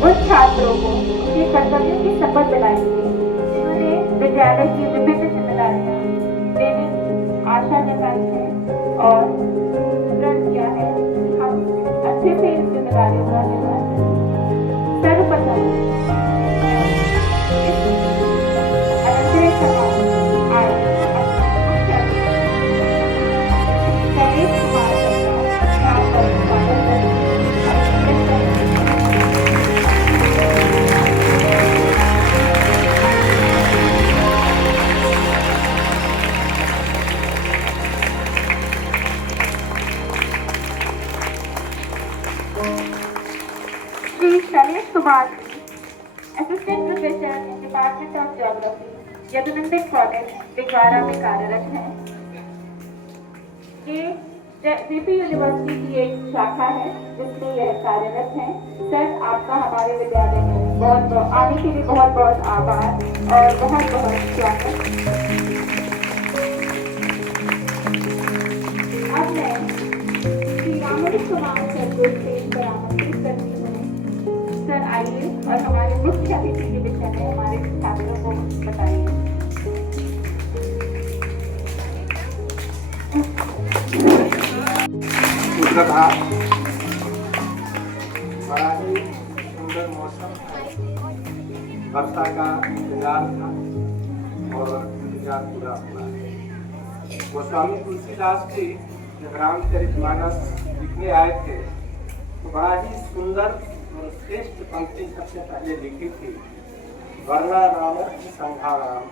उन छात्रों को उनके कर्तव्यों की शपथ दिलाएंगे जिन्होंने विद्यालय की विभिन्न जिम्मेदारियां लेने की आशा जताई है और प्रण किया है कि हम अच्छे से इन जिम्मेदारियों का निर्वहन करेंगे। सर्वप्रथम इस अनंतरे सभा आज अपने मुख्य शैलेश कुमार सर का यहाँ पर स्वागत करें। Shri Shailesh Kumar, assistant professor in department of geography, Yadunandan college Dighwara में कार्यरत हैं। ये जेपी यूनिवर्सिटी की एक शाखा है जिसमें यह कार्यरत हैं। सर, आपका हमारे विद्यालय में आने के लिए बहुत बहुत आभार और बहुत बहुत स्वागत। अब मैं श्री रामोद कुमार सर को स्टेज पर आमंत्रित करती हूँ। सर आइए और हमारे मुख्य अतिथि के विषय में हमारे छात्रों को बताइए। सुप्रभात। बड़ा ही सुंदर मौसम है, वर्षा का इंतजार था और इंतजार पूरा हुआ है। गोस्वामी तुलसीदास जी जब रामचरितमानस लिखने आए थे तो बड़ा ही सुंदर और श्रेष्ठ पंक्ति सबसे पहले लिखी थी। वर्णा नाम संघाराम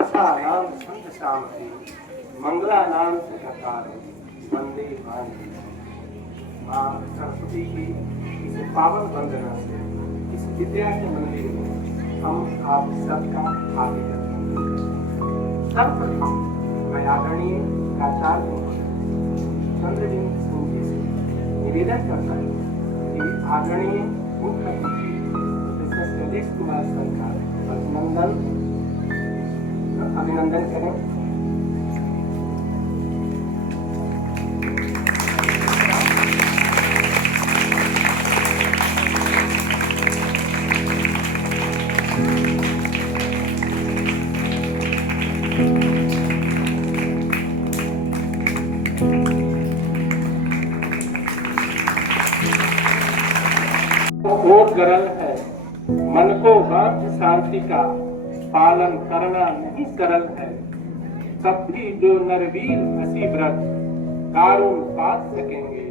रसा नाम संत शामती मंगला नाम सुखकार वंदे मातरम। माँ सरस्वती की इस पावन वंदना से इस विद्या के मंदिर में हम आप सबका आगे रखेंगे। सर्वप्रथम मैं आदरणीय आचार्य चंद्रबिंद सिंह जी से निवेदन करता हूँ कि आदरणीय मुख्य अतिथि प्रोफेसर शैलेश कुमार सर का अभिनंदन करें। और गरल है मन को वाक्य शांति का पालन करना नहीं सरल है। तब भी जो नरवीर हसी व्रत कारुण पात सकेंगे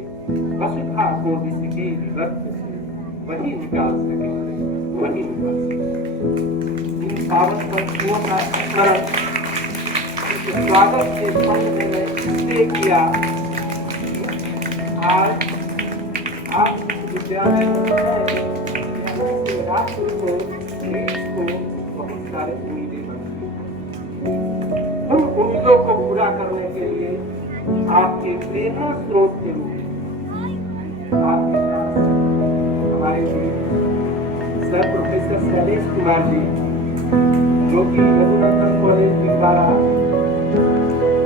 वसुधा को इसकी विवर्त से वही निकाल सकेंगे, वही निकाल सकेंगे। इन पावन पंक्तियों का स्मरण स्वागत के संग मैंने इसलिए किया। आज आप विद्यालय में राष्ट्र को देश को बहुत सारे उम्मीदें बनती हैं। उन उम्मीदों को पूरा करने के लिए आपके प्रेरणा स्रोत के रूप में आपके साथ हमारे सर प्रोफेसर शैलेश कुमार जी, जो कि यदुनंदन कॉलेज दिगवारा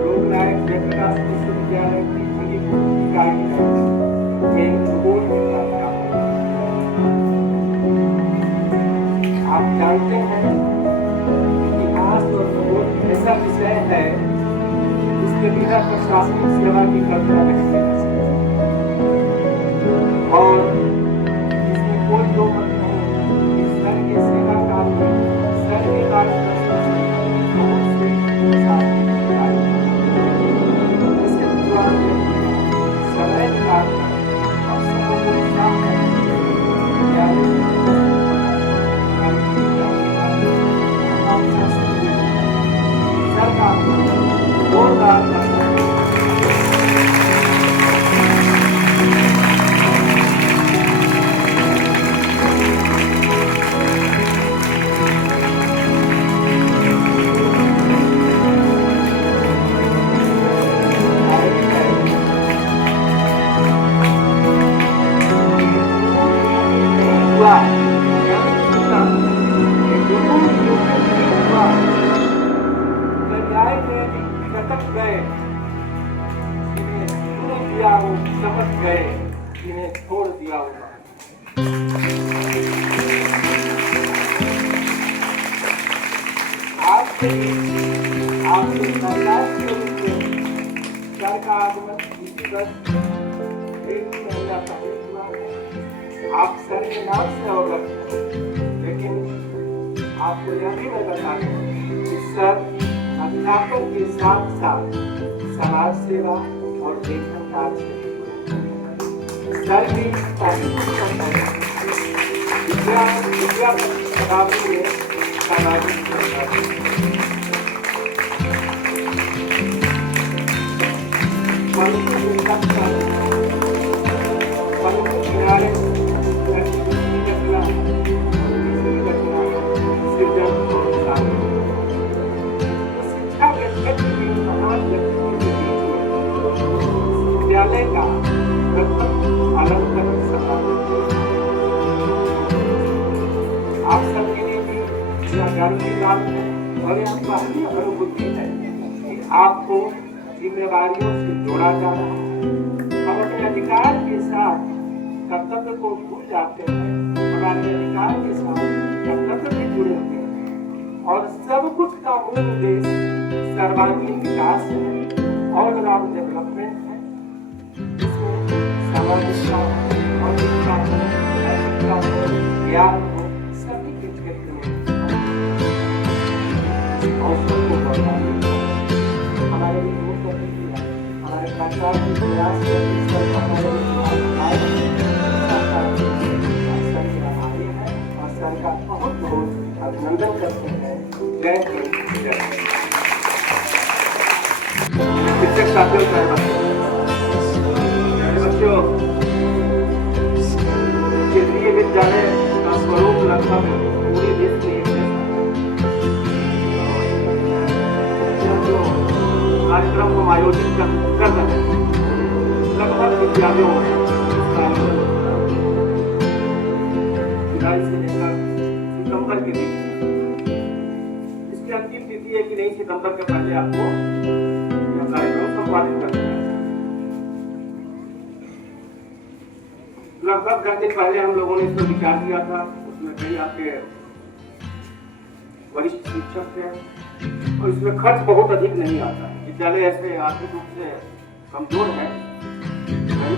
लोकनायक जयप्रकाश विश्वविद्यालय की अंगीकृत इकाई में बोर्ड में आप जानते हैं इतिहास और भूगोल ऐसा विषय है इसके बिना प्रशासनिक सेवा की कल्पना नहीं की जा सकती और इसमें कोई दो मत नहीं कि सर के सेवा काल में सर के मार्गदर्शन से बहुत से प्रशासनिक कार्य इसके दौरान समय निकाल कर अवसरों को सामने सरकार जोरदार समझ गए इन्हें छोड़ दिया होगा। आज से आपके सरकार के रूप में सर का आगमन इसी वर्ष 1 महीना पहले हुआ है। आप सर के नाम से अवगत हैं, लेकिन आपको यह भी मैं बता दूं कि सर अध्यापन के साथ साथ समाज सेवा और लेखन कार्य सर भी काफी कुछ करता है। विद्या शताब्दी में सामाजिक किनारे शिक्षा के क्षेत्र में महान व्यक्तित्वों के बीच में विद्यालय का आप सबके लिए भी यह गर्व की बात है और यह पहली अनुभूति है कि आपको जिम्मेदारियों से जोड़ा जा रहा है। हम अपने अधिकार के साथ कर्तव्य को भूल जाते हैं, हमारे अधिकार के साथ कर्तव्य से जुड़े होते हैं और सब कुछ का मूल उद्देश्य सर्वांगीण विकास है, ऑल राउंड डेवलपमेंट है, जिसमें सामाजिकता और ज्ञान को सभी के क्षेत्र में अवसर को बढ़ाने हमारे लिए वो करने की हमारे सरकार की प्रयास और सरकार बहुत बहुत अभिनंदन करते हैं। जय हिंद, जय शिक्षक साथियों, बच्चों, केंद्रीय विद्यालय का स्वरूप लगभग पूरे देश में एक जो कार्यक्रम हम आयोजित कर रहे हैं लगभग विद्यालयों में जुलाई से लेकर सितंबर के बीच इसकी अंतिम तिथि है कि नहीं सितंबर के पहले आपको यह कार्यक्रम संपादित करना है। लगभग 10 दिन पहले हम लोगों ने इस पर विचार किया था। उसमें कई आपके वरिष्ठ शिक्षक थे और इसमें खर्च बहुत अधिक नहीं आता है। विद्यालय ऐसे आर्थिक रूप से कमजोर है,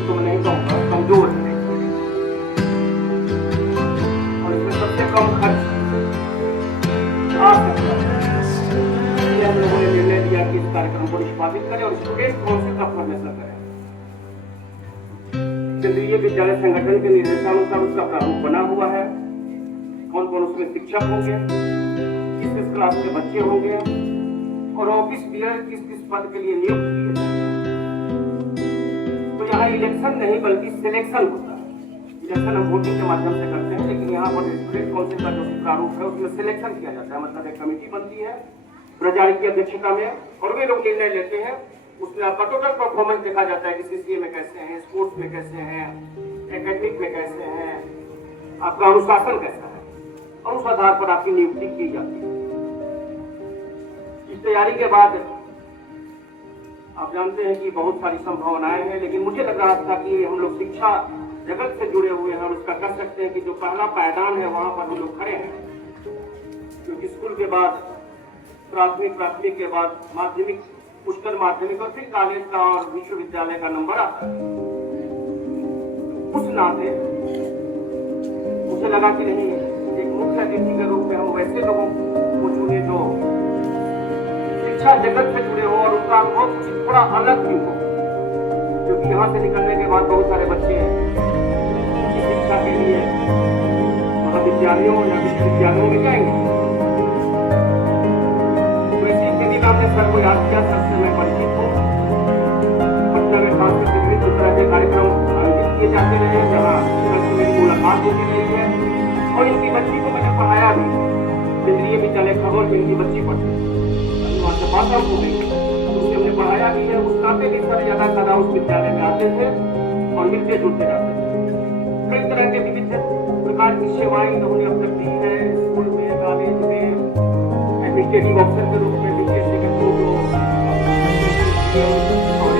तो मैं नहीं कहूँगा कमजोर है, और इसमें सबसे कम खर्च आ सकता है। हम लोगों ने निर्णय लिया कि इस कार्यक्रम को निष्पादित करें और स्टूडेंट काउंसिल का फॉर्मेशन करें। केंद्रीय विद्यालय संगठन के निर्देशानुसार उसका प्रारूप बना हुआ है। कौन कौन उसमें शिक्षक होंगे, किस किस क्लास के बच्चे होंगे और ऑफिस बियर किस किस पद के लिए नियुक्त किए जाएंगे। तो यहाँ इलेक्शन नहीं बल्कि सिलेक्शन होता है। इलेक्शन हम वोटिंग के माध्यम से करते हैं, लेकिन यहाँ पर स्टूडेंट काउंसिल का जो प्रारूप है उसमें सिलेक्शन किया जाता है। मतलब एक कमेटी बनती है प्रजारी की अध्यक्षता में और वे लोग निर्णय लेते हैं। उसमें आपका टोटल परफॉर्मेंस देखा जाता है कि सीसीए में कैसे हैं, स्पोर्ट्स में कैसे हैं, एकेडमिक में कैसे हैं, आपका अनुशासन कैसा है, और उस आधार पर आपकी नियुक्ति की जाती है। इस तैयारी के बाद आप जानते हैं कि बहुत सारी संभावनाएं हैं, लेकिन मुझे लग रहा था कि हम लोग शिक्षा जगत से जुड़े हुए हैं और उसका कह सकते हैं कि जो पहला पायदान है वहां पर हम लोग खड़े हैं। क्योंकि स्कूल के बाद प्राथमिक के बाद माध्यमिक उच्चतर माध्यमिक और फिर कॉलेज का और विश्वविद्यालय का नंबर आता है। उस नाते मुझे लगा कि नहीं, एक मुख्य अतिथि के रूप में हम वैसे लोगों को चुने जो शिक्षा जगत से जुड़े हो और उनका अनुभव कुछ थोड़ा अलग भी हो, क्योंकि यहाँ से निकलने के बाद बहुत सारे बच्चे हैं उनकी शिक्षा के लिए महाविद्यालयों या विश्वविद्यालयों में जाएंगे। तो इसी के दिन आपने सर को याद किया, सर से मैं परिचित हूँ। पटना में खास करके विभिन्न तरह के कार्यक्रम आयोजित किए जाते रहे जहाँ सर से मेरी मुलाकात होती रही है और इनकी बच्ची को मैंने पढ़ाया भी। केंद्रीय विद्यालय खगौल में इनकी बच्ची पढ़ती वहाँ से पास आउट हो गई, तो उसे हमने पढ़ाया भी है। उस नाते भी सर ज्यादा ज्यादा उस विद्यालय में आते थे और मिलते जुलते जाते थे। कई तरह के विविध प्रकार की सेवाएं इन्होंने अब तक दी है, स्कूल में, कॉलेज में, एडमिनिस्ट्रेटिव ऑफिसर के रूप में, बीपीएससी के थ्रू और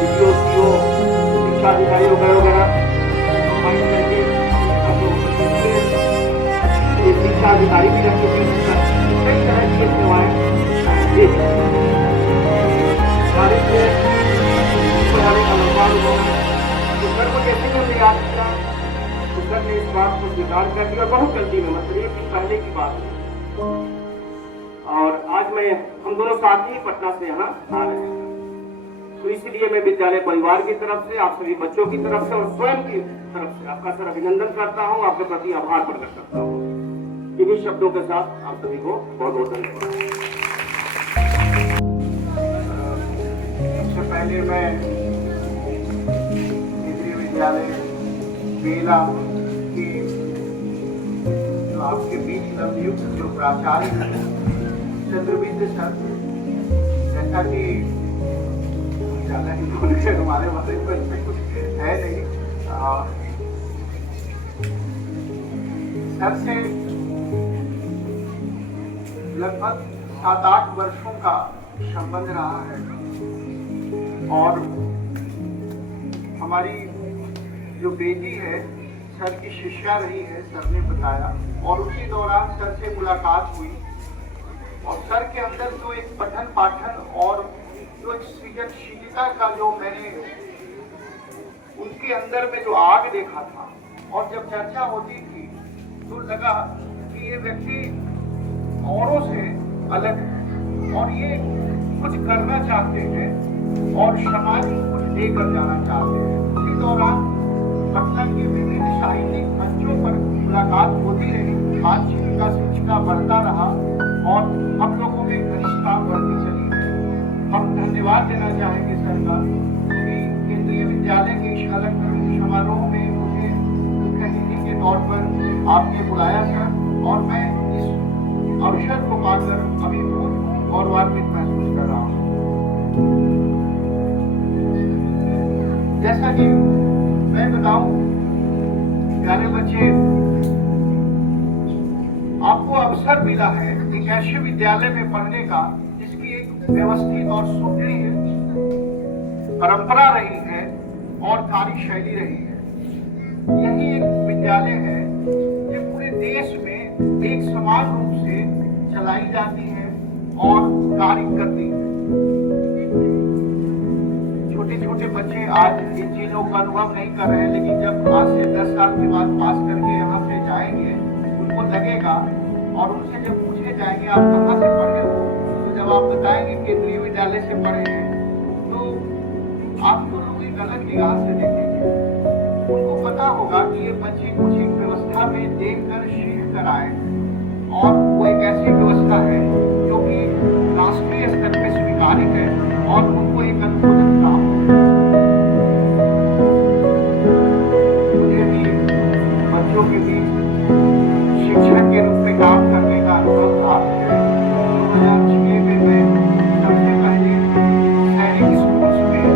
वीडियो सीओ, शिक्षा अधिकारी वगैरह वगैरह कंबाइन करके शिक्षा अधिकारी भी रह चुके हैं। कई तरह की सेवाएं दी पढ़ाने का लंबा अनुभव है। तो सर को जैसे ही हमने याद किया तो सर ने इस बात को स्वीकार कर दिया, बहुत जल्दी में, मतलब एक दिन पहले की बात है। और आज हम दोनों साथ ही पटना से यहाँ आ रहे हैं। तो इसलिए मैं विद्यालय परिवार की तरफ से, आप सभी बच्चों की तरफ से और स्वयं की तरफ से आपका सर अभिनंदन करता हूँ, आपके प्रति आभार प्रकट करता हूँ। इन्हीं शब्दों के साथ आप सभी को बहुत बहुत धन्यवाद। सबसे पहले मैं केंद्रीय विद्यालय बेला के जो आपके बीच नवनियुक्त जो प्राचार्य हैं चंद्रबिंद सर, जैसा कि ज़्यादा ही बोले हमारे बारे में कुछ है नहीं, सर से लगभग 7-8 वर्षों का संबंध रहा है और हमारी जो बेटी है सर की शिष्या रही है, सर ने बताया। और उसी दौरान सर से मुलाकात हुई और सर के अंदर जो एक पठन पाठन और जो एक सृजनशीलता का जो मैंने उनके अंदर में जो आग देखा था, और जब चर्चा होती थी तो लगा कि ये व्यक्ति औरों से अलग है और ये कुछ करना चाहते हैं और समाज को कुछ देकर जाना चाहते हैं। उसी दौरान पटना के विभिन्न साहित्यिक मंचों पर मुलाकात होती रही, बातचीत का सिलसिला बढ़ता रहा और हम लोगों में घनिष्ठता बढ़ती चली गई। हम धन्यवाद देना चाहेंगे सर का कि केंद्रीय विद्यालय के इस अलंकरण समारोह में मुझे मुख्य अतिथि के तौर पर आपने बुलाया सर, और मैं इस अवसर को पाकर अभिभूत और गौरवान्वित महसूस कर रहा हूँ। जैसा कि मैं बताऊं, प्यारे बच्चे, आपको अवसर मिला है एक ऐसे विद्यालय में पढ़ने का जिसकी एक व्यवस्थित और सुदृढ़ परंपरा रही है और कार्यशैली रही है। यही एक विद्यालय है जो पूरे देश में एक समान रूप से चलाई जाती है और कार्य करती है। छोटे छोटे बच्चे आज इन चीजों का अनुभव नहीं कर रहे हैं, लेकिन जब आज से 10 साल के बाद पास करके यहाँ से जाएंगे उनको लगेगा, और उनसे जब पूछे जाएंगे आप कहाँ से पढ़े हो, तो जब आप बताएंगे केंद्रीय विद्यालय से पढ़े हैं, तो आपको लोग एक अलग निगाह से देखेंगे। उनको पता होगा कि ये बच्चे कुछ एक व्यवस्था में देखकर सीख कर आए, और वो एक ऐसी व्यवस्था है जो कि राष्ट्रीय स्तर पे स्वीकार्य है और उनको एक अनुमोदन प्राप्त है। मुझे भी बच्चों के बीच शिक्षक के रूप में काम करने का अनुभव प्राप्त है। 2006 में मैं सबसे पहले सैनिक स्कूल में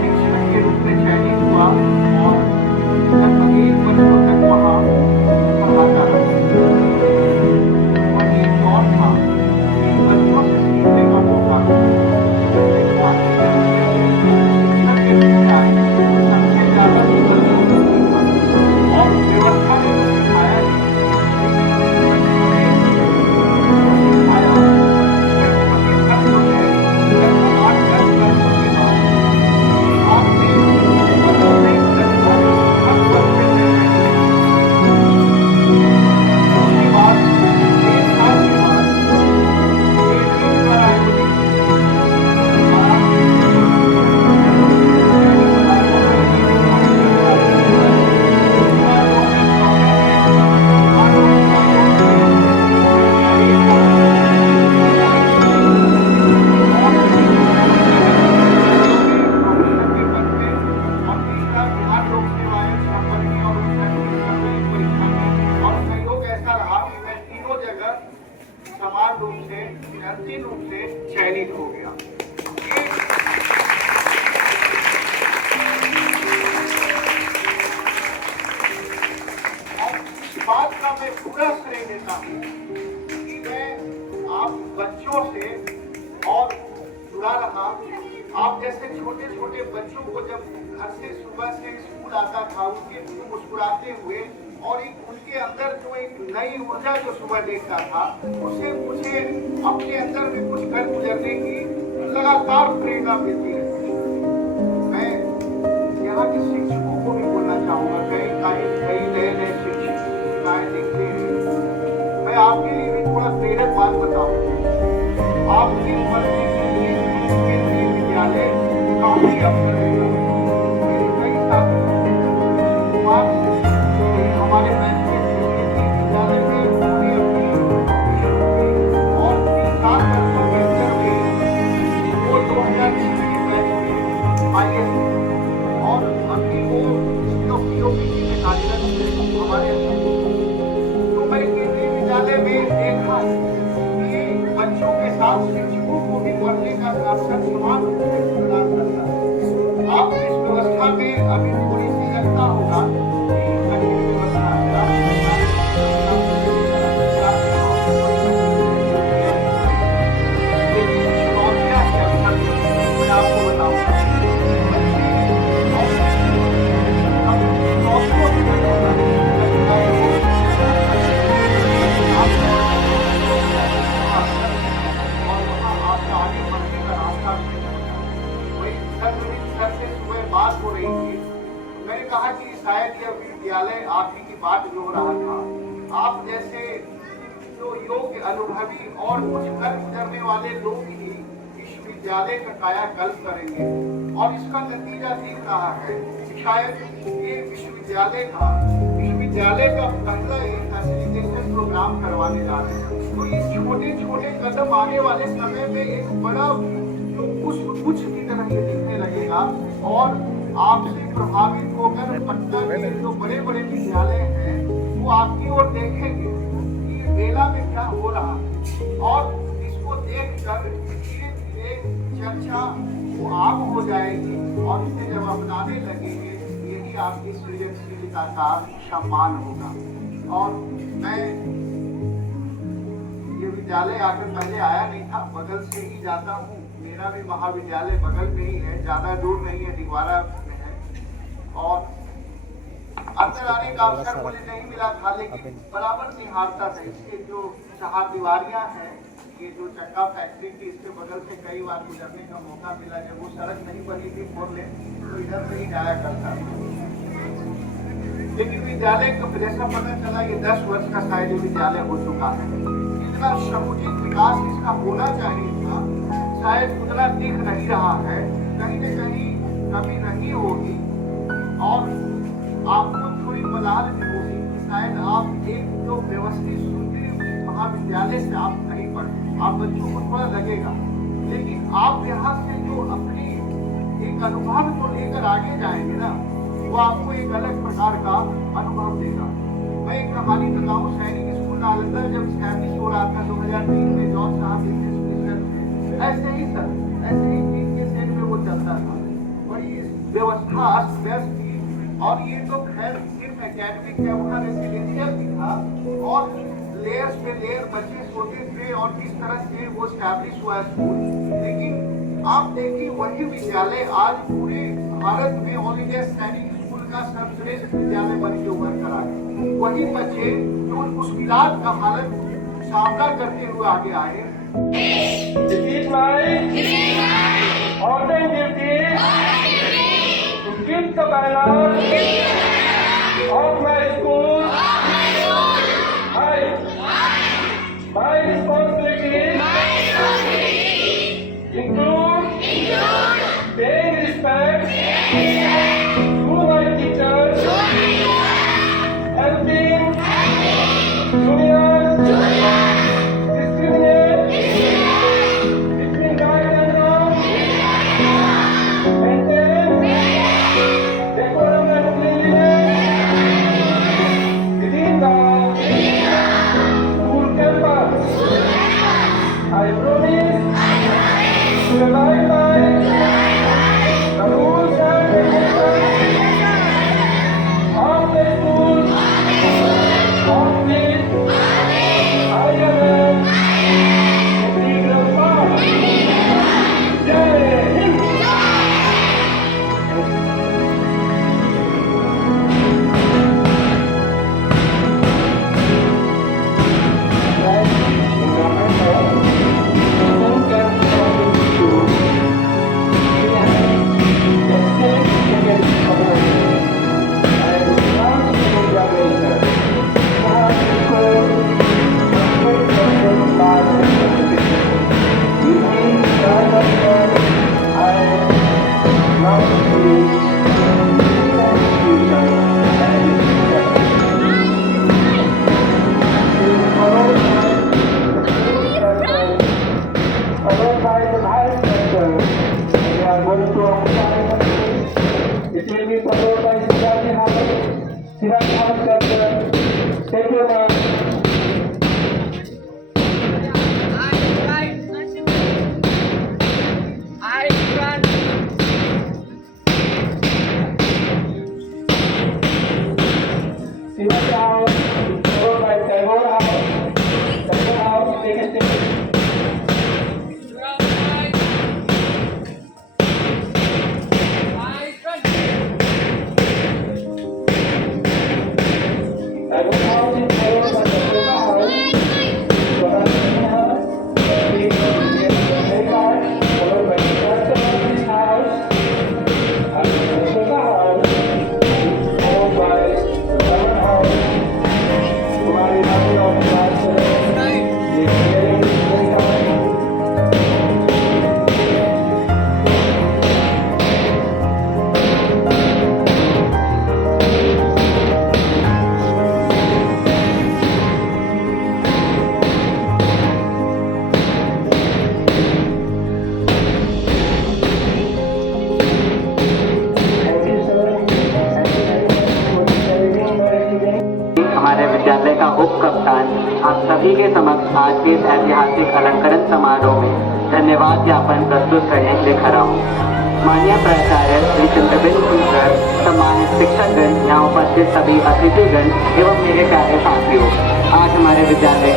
शिक्षक के रूप में चयनित हुआ और लगभग 1 वर्षों तक वहाँ पढ़ाता रहा। वहीं अंतिम रूप से चयनित हो गया। और इस बात का मैं पूरा श्रेय देता हूँ कि मैं आप बच्चों से और जुड़ा रहा। आप जैसे छोटे छोटे बच्चों को जब घर से सुबह से स्कूल आता था, उनके मुस्कुराते हुए और एक उनके अंदर जो एक नई ऊर्जा जो सुबह देखता था, उससे मुझे अपने अंदर में कुछ कर गुजरने की लगातार प्रेरणा मिलती है। मैं यहाँ के शिक्षकों को भी बोलना चाहूँगा, कई नए नए शिक्षक दिखते हैं। मैं आपके लिए भी थोड़ा प्रेरक बात बताऊँ। आपकी पढ़ने के लिए केंद्रीय विद्यालय काफी अवसर देता है। मेरे कई साथी हमारे बैच के विद्यालय में उन्होंने अपनी और 3-4 वर्षों के अंदर में वो 2006 के बैच में IAS और अभी वो POP में कार्यरत हमारे। तो मैं केंद्रीय विद्यालय में देखा कि बच्चों के साथ शिक्षकों को भी पढ़ने का अवसर समान रूप से प्रदान करता है। आप इस व्यवस्था में अभी थोड़ी सी लगता होगा कि कठिन व्यवस्था है, लेकिन चुनौतियां के अवसर मैं आपको बताऊंगा। बात हो रही थी, मैंने कहा कि शायद यह विद्यालय आप ही की बात जो हो रहा था। आप जैसे जो योग्य अनुभवी और कुछ कर गुजरने वाले लोग ही इस विद्यालय का कायाकल्प करेंगे और इसका नतीजा दिख रहा है। शायद ये विश्वविद्यालय का पहला एक फैसिलिटेशन प्रोग्राम करवाने जा रहे हैं। तो ये छोटे छोटे कदम आने वाले समय में एक बड़ा पुष्प गुच्छ की तरह ये दिखने लगेगा और आपसे प्रभावित होकर पटना के जो बड़े बड़े विद्यालय हैं वो आपकी ओर देखेंगे कि मेला में क्या हो रहा है और इसको देखकर धीरे धीरे चर्चा वो आम हो जाएगी और इसे जब अपनाने लगेंगे यही आपकी सृजनशीलता का सम्मान होगा। और मैं ये विद्यालय आकर पहले आया नहीं था, बगल से ही जाता हूँ। मेरा भी महाविद्यालय बगल में ही है, ज्यादा दूर नहीं है, दिवारा में है। और अंदर आने का अवसर मुझे नहीं मिला था, लेकिन बराबर निहारता था। इसके जो 4 दीवारियां हैं, ये जो चक्का फैक्ट्री थी, इसके बगल से कई बार गुजरने का मौका मिला। जब वो सड़क नहीं बनी थी 4 लेन, तो इधर से ही जाया करता था। लेकिन विद्यालय का जैसा पता चला ये 10 वर्ष का शायद विद्यालय हो चुका है। इतना समुचित विकास इसका होना चाहिए था, शायद उतना दिख नहीं रहा है। कहीं न कहीं कमी नहीं होगी और आपको थोड़ी मलाल भी होगी कि शायद आप एक जो व्यवस्थित सुदृढ़ महाविद्यालय से आप नहीं पढ़े। आप बच्चों को थोड़ा लगेगा, लेकिन आप यहाँ से जो अपनी एक अनुभव को लेकर आगे जाएंगे ना, वो आपको एक अलग प्रकार का अनुभव देगा। मैं एक कहानी बताऊँ, सैनिक स्कूल नालंदा जब स्टैब्लिश हो रहा था 2003 में, जॉर्ज साहब ऐसे ही सर, ऐसे ही 3 के सेट में वो चलता था। बड़ी व्यवस्था अस्त व्यस्त थी और ये तो खैर सिर्फ एकेडमिक है, वहाँ रेसिडेंशियल भी था और लेयर्स पे लेयर बच्चे सोते थे और किस तरह से वो स्टैब्लिश हुआ स्कूल। लेकिन आप देखिए वही विद्यालय आज पूरे भारत में ऑल इंडिया सैनिक स्कूल का सर्वश्रेष्ठ विद्यालय बन के उभर कर आए। वही बच्चे जो उन मुश्किलात का हालत सामना करते हुए आगे आए। It is my order and duty to keep the banner of my school high. My responsibilities include paying respect to my teachers, helping juniors, discriminate between right and wrong, maintain decorum and cleanliness within the school campus. promise to abide by the rules and regulations of the school of which I am an integral part. Jai Hind! Followed by the vice chancellor, we are going to occupy the stage. It will be followed by Siraji Hamid, Chancellor. Take your mark. Siraji House, followed by Tagore House. Tagore House, take a stage. हमारे विद्यालय का उप कप्तान आप सभी के समक्ष आज के इस ऐतिहासिक अलंकरण समारोह में धन्यवाद ज्ञापन प्रस्तुत करने के लिए खड़ा हूँ। माननीय प्राचार्य श्री चंद्रबिंद सिंह सर, सम्मानित शिक्षकगण, यहाँ उपस्थित सभी अतिथिगण एवं मेरे प्यारे साथियों, आज हमारे विद्यालय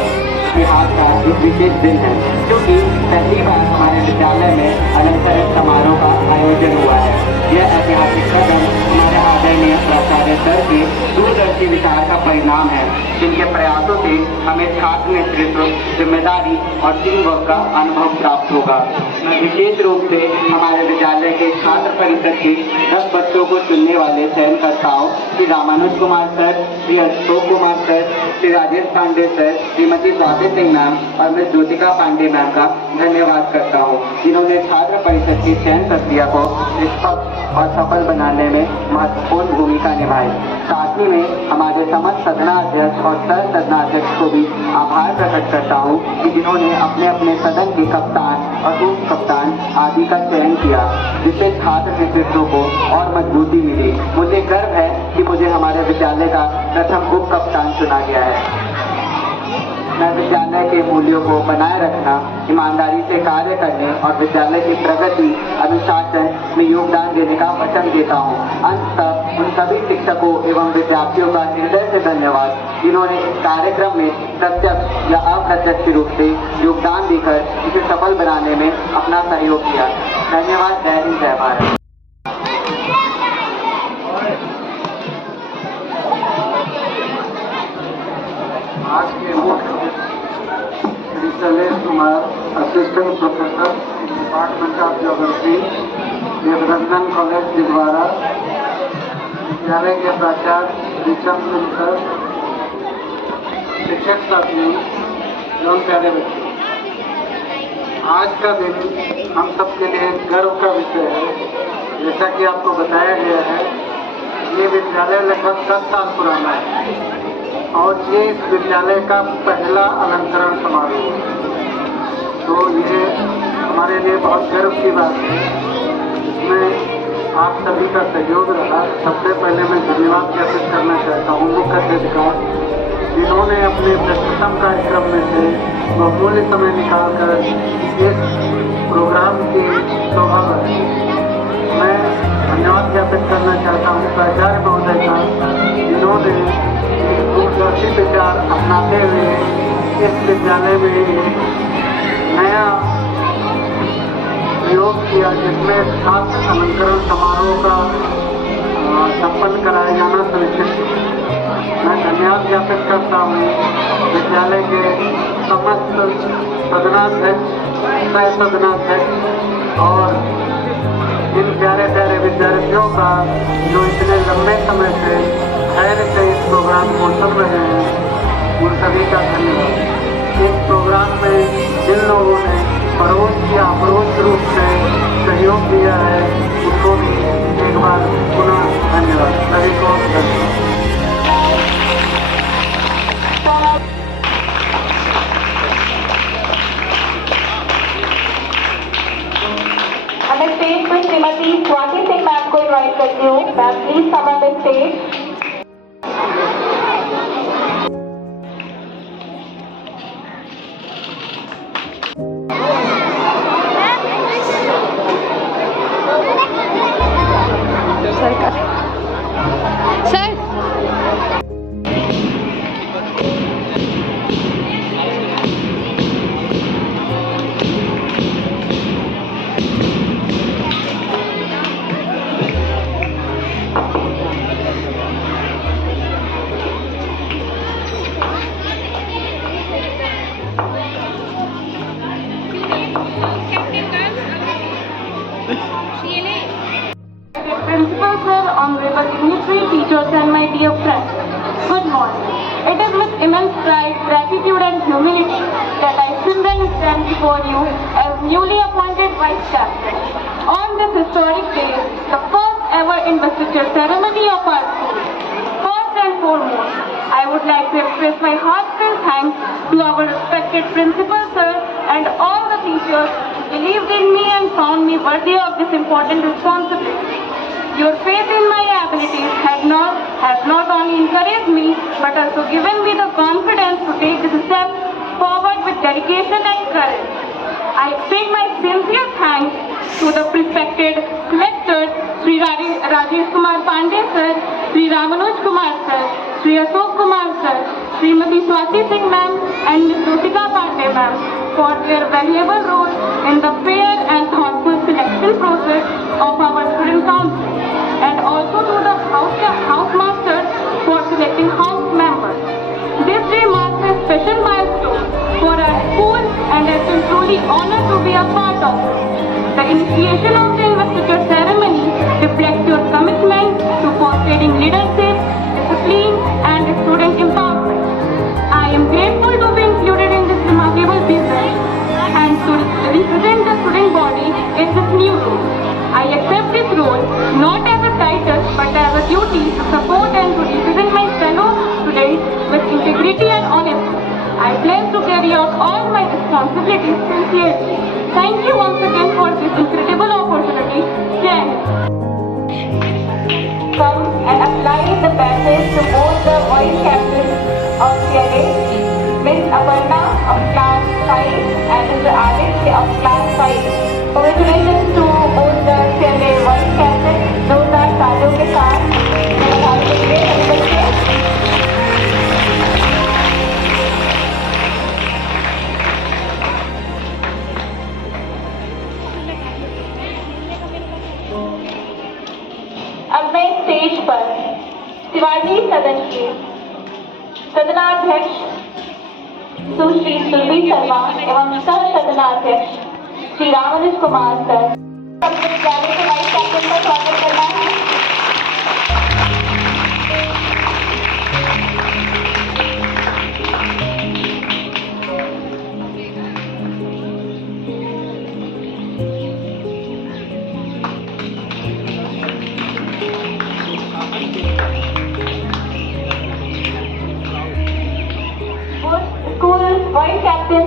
इतिहास का एक विशेष दिन है, क्योंकि पहली बार हमारे विद्यालय में अलंकरण समारोह का आयोजन हुआ है। यह ऐतिहासिक कदम हमारे आदरणीय प्राचार्य सर के दूरदर्शी विचार का परिणाम है, जिनके प्रयासों से हमें छात्र नेतृत्व, जिम्मेदारी और टीम वर्क का अनुभव प्राप्त होगा। मैं विशेष रूप से हमारे विद्यालय के छात्र परिषद के 10 बच्चों को चुनने वाले चयनकर्ताओं Shri Ramanuj Kumar sir, Shri Ashok Kumar sir, Shri Rajesh Pandey sir, Shrimati Swati Singh ma'am और मिस ज्योतिका पांडे मैम का धन्यवाद करता हूँ, जिन्होंने छात्र परिषद की चयन प्रक्रिया को निष्पक्ष और सफल बनाने में महत्वपूर्ण भूमिका निभाई। साथ ही में हमारे समस्त सदनाध्यक्ष और सह सदनाध्यक्ष को भी आभार प्रकट करता हूँ कि जिन्होंने अपने अपने सदन के कप्तान और उप कप्तान आदि का चयन किया, जिससे छात्र नेतृत्व को और मजबूती मिली। मुझे गर्व है कि मुझे हमारे विद्यालय का प्रथम उप कप्तान चुना गया है। मैं विद्यालय के मूल्यों को बनाए रखना, ईमानदारी से कार्य करने और विद्यालय की प्रगति, अनुशासन में योगदान देने का वचन देता हूँ। अंततः उन सभी शिक्षकों एवं विद्यार्थियों का हृदय से धन्यवाद, जिन्होंने इस कार्यक्रम में प्रत्यक्ष या अप्रत्यक्ष रूप से योगदान देकर इसे सफल बनाने में अपना सहयोग किया। धन्यवाद। जय हिंद, जय भारत। आज के मुख्य Shri Shailesh Kumar, assistant professor department of geography, Devranjan college Dilwara, विद्यालय के प्राचार्य श्री चंद्र सर, शिक्षक साथियों एवं प्यारे बच्चों, आज का दिन हम सबके लिए गर्व का विषय है। जैसा कि आपको बताया गया है, ये विद्यालय लगभग 10 साल पुराना है और ये इस विद्यालय का पहला अलंकरण समारोह है। तो ये हमारे लिए बहुत गर्व की बात है। इसमें आप सभी का सहयोग रहा। सबसे पहले मैं धन्यवाद ज्ञापित करना चाहता हूँ मुख्य अतिथिकार, जिन्होंने अपने व्यस्ततम कार्यक्रम में से बहुमूल्य समय निकालकर इस प्रोग्राम की शोभा बढ़ाई। मैं धन्यवाद ज्ञापित करना चाहता हूँ प्राचार्य महोदय का, जिन्होंने दूरदर्शी विचार अपनाते हुए इस विद्यालय में एक नया प्रयोग किया, जिसमें छात्र अलंकरण समारोह का संपन्न कराया जाना सुनिश्चित किया। मैं धन्यवाद ज्ञापित करता हूँ विद्यालय के समस्त सदनाध्यक्ष, सह सदनाध्यक्ष और इन प्यारे प्यारे विद्यार्थियों का जो इतने लंबे समय से धैर्य से इस प्रोग्राम को सुन रहे हैं, उन सभी का धन्यवाद। इस प्रोग्राम में जिन लोगों ने परोक्ष या अपरोक्ष रूप से सहयोग दिया है, उनको भी एक बार पुनः धन्यवाद। सभी को धन्यवाद। On the stage पर श्रीमती स्वाति सिंह मैम को इनवाइट करती हूँ। Ma'am please come on the stage. Principal sir, honorable dignitary teachers and my dear friends, good morning. It is with immense pride, gratitude and humility that I stand before you as newly appointed Vice Chancellor. On this historic day, the first ever investiture ceremony of our school. First and foremost, I would like to express my heartfelt thanks to our respected principal sir and all the teachers who believed in me and found me worthy of this important responsibility. Your faith in my abilities has not only encouraged me but also given me the confidence to take this step forward with dedication and courage. I extend my sincere thanks to the respected selectors, Sri Rajesh Kumar Pandey sir, Sri Ramanuj Kumar sir, Sri Ashok Kumar sir, Srimati Swati Singh ma'am and Ms. Rutika Pandey ma'am for their valuable role in the fair and thoughtful selection process of our student council, and also to the house masters for selecting house members. This day marks a special milestone for our school and I am truly honored to be a part of it. The initiation of the investiture ceremony reflects your commitment to fostering leadership, discipline and student empowerment. I am grateful to be included in this remarkable business and to represent the student body in this new role. I accept this role not as a title but as a duty to support and to represent my fellow students with integrity and honesty. I pledge to carry out all my responsibilities sincerely. Thank you once again for this incredible opportunity. Jen. Come and apply the badges to both the vice captains of CLA, Ms. Aparna of class 5 and Mr. Aditya of class 5. Congratulations to both the CLA vice captains. जोरदार तालियों के साथ अब मैं stage पर शिवाजी सदन के सदनाध्यक्ष सुश्री सुरभि शर्मा एवं सह सदनाध्यक्ष श्री रामानुज कुमार सर अपने विद्यालय के वाइस कैप्टन का स्वागत करना है। School vice captain,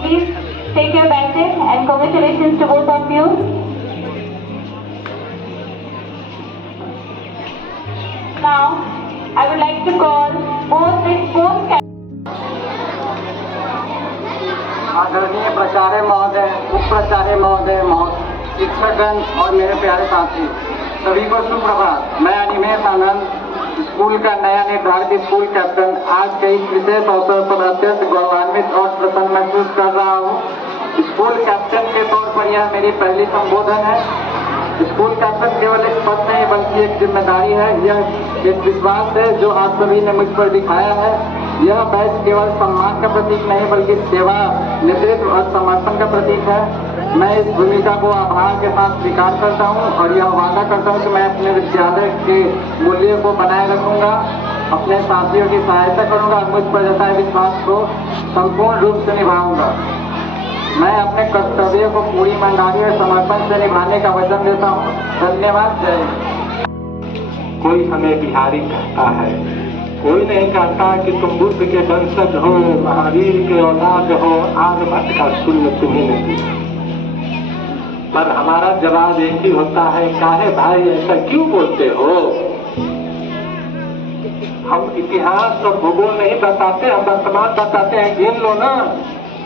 please take your badges and congratulations to both of you. Now, I would like to call both the sports captains. प्राचार्य महोदय, उप प्राचार्य महोदय, शिक्षकगण और मेरे प्यारे साथी, सभी को सुप्रभात। मैं अनिमेष आनंद, स्कूल का नया निर्धारित स्कूल कैप्टन, आज के इस विशेष अवसर पर अत्यंत गौरवान्वित और प्रसन्न महसूस कर रहा हूँ। स्कूल कैप्टन के तौर पर यह मेरी पहली संबोधन है। स्कूल कैप्टन केवल एक पद नहीं बल्कि एक जिम्मेदारी है। यह एक विश्वास है जो आप सभी ने मुझ पर दिखाया है। यह बैच केवल सम्मान का प्रतीक नहीं बल्कि सेवा, नेतृत्व और समर्पण का प्रतीक है। मैं इस भूमिका को आभार के साथ स्वीकार करता हूं और यह वादा करता हूं कि मैं अपने विद्यालय के मूल्यों को बनाए रखूंगा, अपने साथियों की सहायता करूंगा और मुझ पर जताए विश्वास को संपूर्ण रूप से निभाऊंगा। मैं अपने कर्तव्यों को पूरी ईमानदारी और समर्पण से निभाने का वचन देता हूँ। धन्यवाद। जय हिंद। कोई हमें बिहारी कहता है, कोई नहीं कहता कि तुम बुद्ध के वंशज हो, महावीर के औलाद हो, आर्यभट्ट का शून्य तुम्हें नहीं। पर हमारा जवाब एक ही होता है, काहे भाई ऐसा क्यों बोलते हो? हम इतिहास और भूगोल नहीं बताते, हम वर्तमान बताते हैं। गिन लो ना,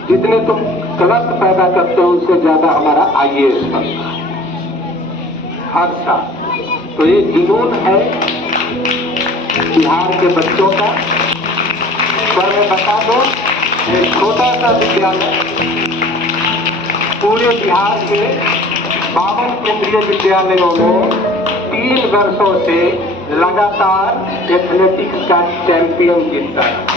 जितने तुम कलंक पैदा करते हो उससे ज्यादा हमारा IAS बनता है हर साल। तो ये जुनून है बिहार के बच्चों का। पर मैं बता दो, एक छोटा सा विद्यालय पूरे बिहार के 52 केंद्रीय विद्यालयों में 3 वर्षों से लगातार एथलेटिक्स का चैंपियन जीतता है।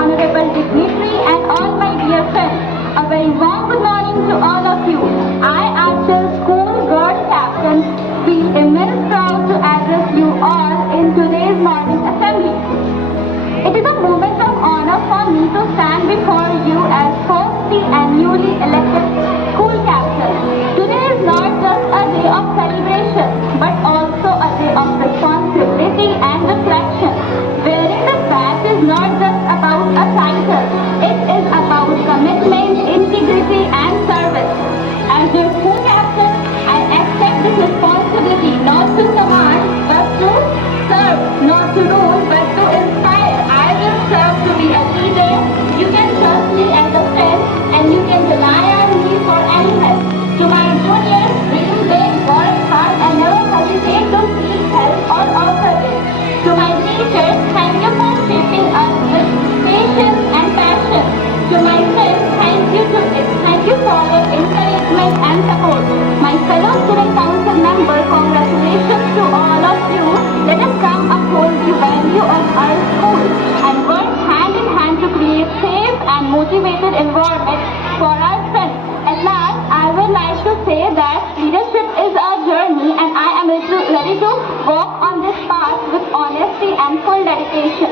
Honorable dignitary and all my dear friends, a very warm good morning to all of you. I, as the school girl captain, feel immense proud to address you all in today's morning assembly. It is a moment of honor for me to stand before you as firstly and newly elected school captain. Today is not just a day of celebration, but also a day of responsibility and reflection. Wearing this badge is not just about a title, it is about commitment, integrity and service. As your school captain, I accept this responsibility not to command but to serve, not to rule but to inspire. I will serve to be a leader. You can trust me as a friend and you can rely on me for any help. To my juniors, dream big, work hard and never hesitate to seek help or offer it. To my teachers, thank you for shaping us with patience and passion. To my friends, thank you for your encouragement and support. My fellow student council members, congratulations to all of you. Let us come uphold the value of our school and work hand in hand to create safe and motivated environment for our friends. At last, I would like to say that leadership is a journey and I am ready to walk on this path with honesty and full dedication.